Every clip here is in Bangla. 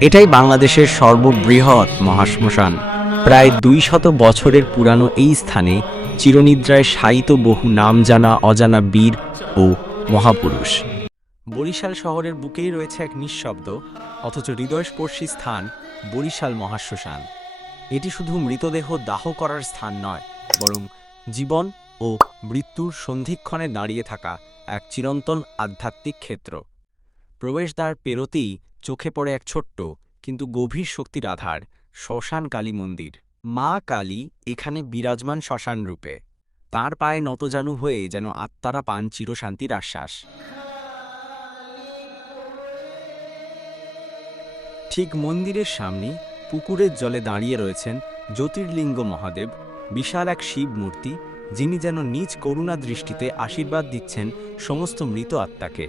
এটাই বাংলাদেশের সর্ববৃহৎ মহাশ্মশান। প্রায় দুই শত বছরের পুরানো এই স্থানে চিরনিদ্রায় শায়িত বহু নাম জানা অজানা বীর ও মহাপুরুষ। বরিশাল শহরের বুকেই রয়েছে এক নিঃশব্দ, অথচ হৃদয়স্পর্শী স্থান বরিশাল মহাশ্মশান। এটি শুধু মৃতদেহ দাহ করার স্থান নয়, বরং জীবন ও মৃত্যুর সন্ধিক্ষণে দাঁড়িয়ে থাকা এক চিরন্তন আধ্যাত্মিক ক্ষেত্র। প্রবেশদ্বার পেরোতেই চোখে পড়ে এক ছোট্ট, কিন্তু গভীর শক্তির আধার, শ্মশান কালী মন্দির। মা কালী এখানে বিরাজমান শ্মশান রূপে। তার পায়ে নতজানু হয়ে যেন আত্মারা পান চিরশান্তির আশ্বাস। ঠিক মন্দিরের সামনে পুকুরের জলে দাঁড়িয়ে রয়েছেন জ্যোতির্লিঙ্গ মহাদেব, বিশাল এক শিব মূর্তি, যিনি যেন নিজ করুণা দৃষ্টিতে আশীর্বাদ দিচ্ছেন সমস্ত মৃত আত্মাকে।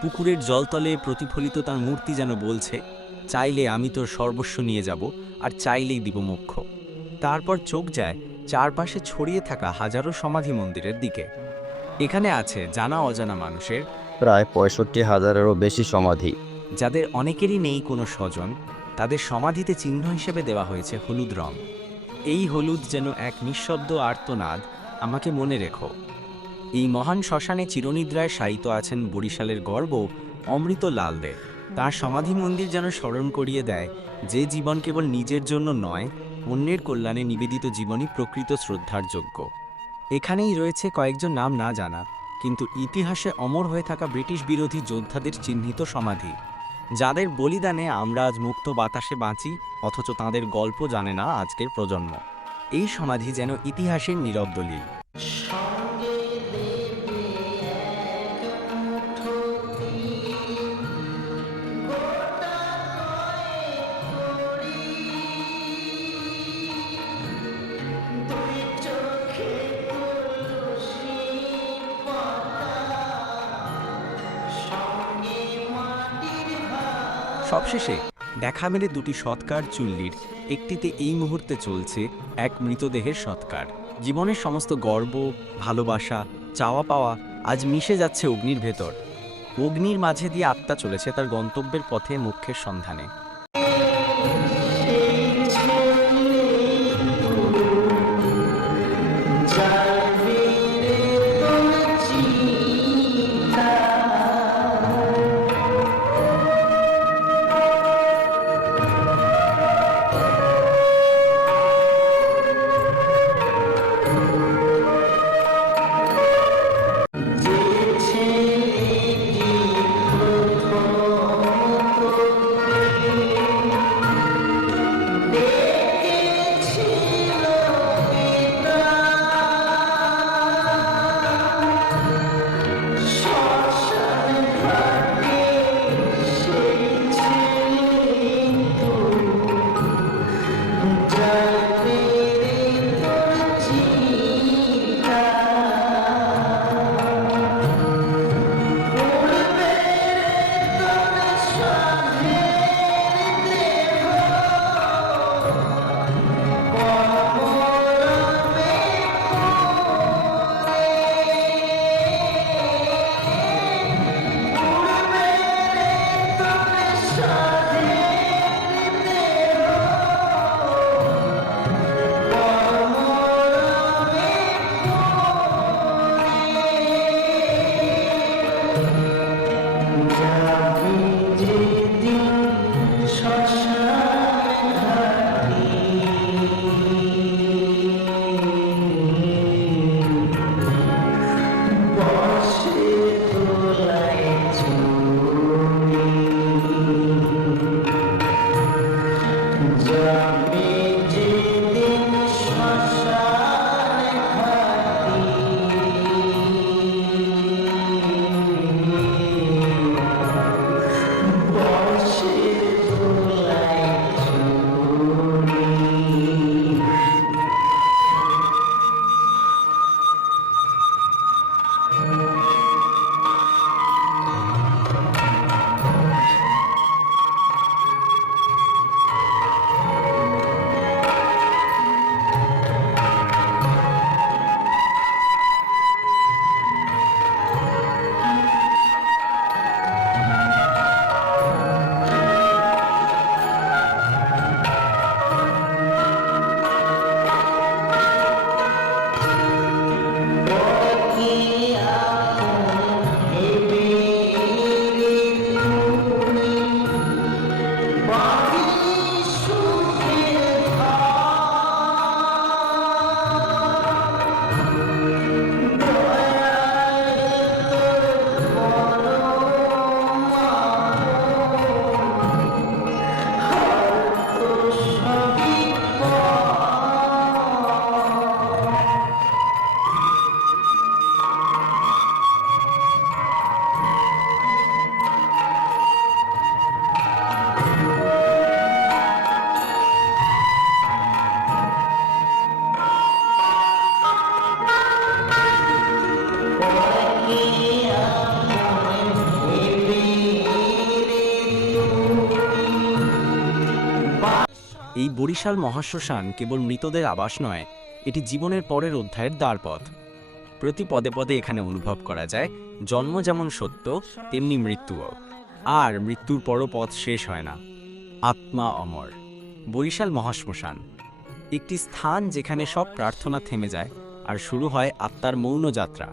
পুকুরের জলতলে প্রতিফলিত তার মূর্তি যেন বলছে চাইলে আমি তোর সর্বস্ব নিয়ে যাব আর চাইলেই দিব মুখ্য তারপর চোখ যায় চারপাশে ছড়িয়ে থাকা হাজারো সমাধি মন্দিরের দিকে। এখানে আছে জানা অজানা মানুষের প্রায় পঁয়ষট্টি হাজারেরও বেশি সমাধি। যাদের অনেকেরই নেই কোনো স্বজন তাদের সমাধিতে চিহ্ন হিসেবে দেওয়া হয়েছে হলুদ রং। এই হলুদ যেন এক নিঃশব্দ আর্তনাদ আমাকে মনে রেখো। এই মহান শ্মশানে চিরনিদ্রায় শায়িত আছেন বরিশালের গর্ব অমৃত লাল দে তার সমাধি মন্দির যেন স্মরণ করিয়ে দেয়, যে জীবন কেবল নিজের জন্য নয়, অন্যের কল্যাণে নিবেদিত জীবনই প্রকৃত শ্রদ্ধার যোগ্য। এখানেই রয়েছে কয়েকজন নাম না জানা, কিন্তু ইতিহাসে অমর হয়ে থাকা ব্রিটিশ বিরোধী যোদ্ধাদের চিহ্নিত সমাধি। যাদের বলিদানে আমরা আজ মুক্ত বাতাসে বাঁচি, অথচ তাদের গল্প জানে না আজকের প্রজন্ম। এই সমাধি যেন ইতিহাসের নীরব দলিল। সবশেষে দেখা মেলে দুটি সৎকার চুল্লির। একটিতে এই মুহূর্তে চলছে এক মৃতদেহের সৎকার। জীবনের সমস্ত গর্ব, ভালোবাসা, চাওয়া পাওয়া আজ মিশে যাচ্ছে অগ্নির ভেতর। অগ্নির মাঝে দিয়ে আত্মা চলেছে তার গন্তব্যের পথে মুখ্যের সন্ধানে। এই বরিশাল মহাশ্মশান কেবল মৃতদের আবাস নয়, এটি জীবনের পরের অধ্যায়ের দ্বারপথ। প্রতি পদে পদে এখানে অনুভব করা যায়, জন্ম যেমন সত্য, তেমনি মৃত্যুও। আর মৃত্যুর পরও পথ শেষ হয় না। আত্মা অমর। বরিশাল মহাশ্মশান। একটি স্থান যেখানে সব প্রার্থনা থেমে যায়, আর শুরু হয় আত্মার মৌন যাত্রা